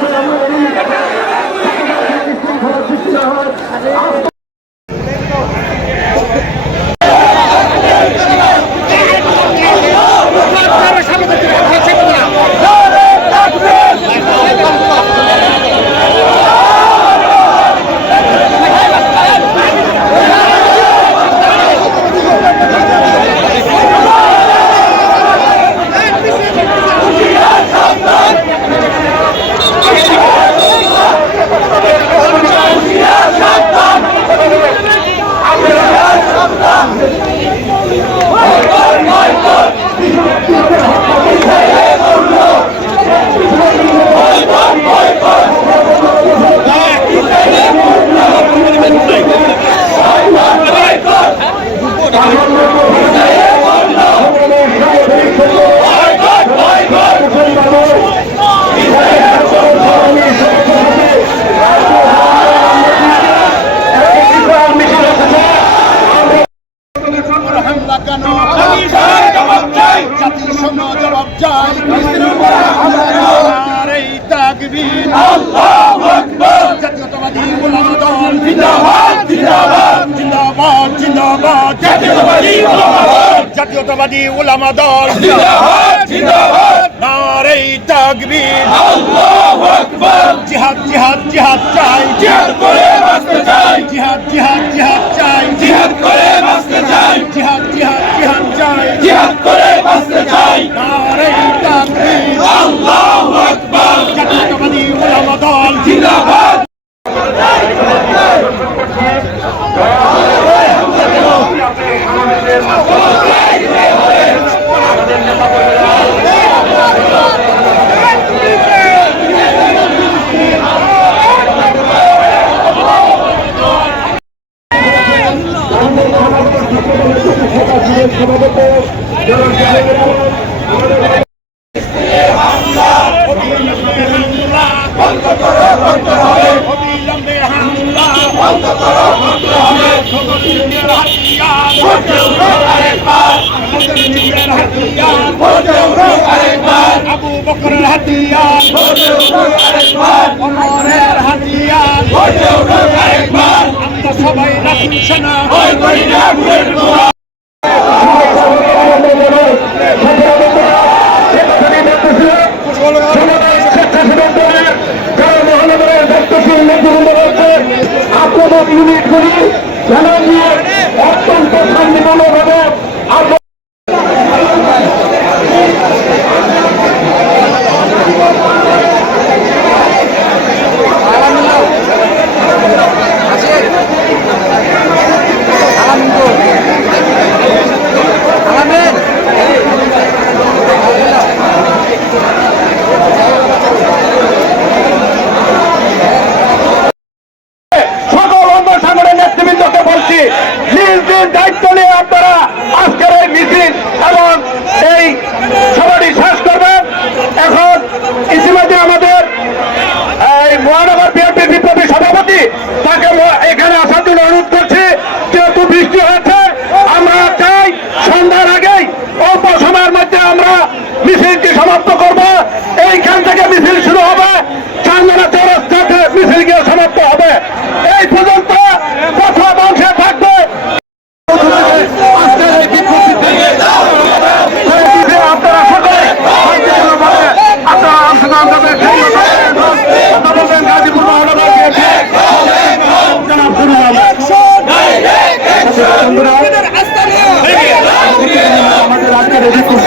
Gracias. জিন্দাবাদ জিন্দাবাদ জিন্দাবাদ জাতীয়তাবাদী ওলামা দল। আর এই তাকবীর। জিহাদ জিহাদ জিহাদ চাই। জিহাদ করে বাঁচতে চাই। জিহাদ জিহাদ জিহাদ চাই। জিহাদ করে বাঁচতে চাই জিহাদ জিহাদ জিহাদ চাই জিহাদ করে বাঁচতে চাই নারে তাকবীর আল্লাহু আকবার জাতীয়তাবাদী ওলামা দল জিন্দাবাদ অবিলম্বে হামলা বন্ধ করো বন্ধ হবে সদস্যদের হাতিয়ার ভোটে উঠো আরেকবার সদস্যদের হাতিয়ার ভোটে উঠো আরেকবার আবু বকরের হাতিয়ার ভোটে উঠো আরেকবার ওমরের হাতিয়ার ভোটে উঠো সেনা ভয় করি না ভুলের গোয়া নিজ দায়িত্ব নিয়ে আপনারা আজকের এই মিছিল এবং এই সভাটি শেষ করবেন। এখন ইতিমধ্যে আমাদের এই মহানগর বিএনপি বিপ্লবী সভাপতি তাকে এখানে আসার জন্য অনুরোধ করছি, যেহেতু বৃষ্টি হয়েছে, আমরা চাই সন্ধ্যার আগেই অল্প সময়ের মধ্যে আমরা মিছিলটি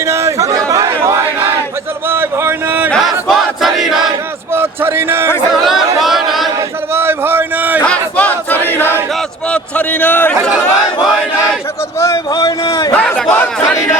ছাড়ি নাই। ফয়সাল ভাই ভয় নাই। রাজপথ ছাড়ি নাই। রাজপথ ছাড়ি নাই। ফয়সাল ভাই নাই। ফয়সাল ভাই ভয় নাই। রাজপথ ছাড়ি নাই। রাজপথ ছাড়ি নাই। ফয়সাল ভাই ভয় নাই। শকত ভাই ভয় নাই। রাজপথ ছাড়ি নাই।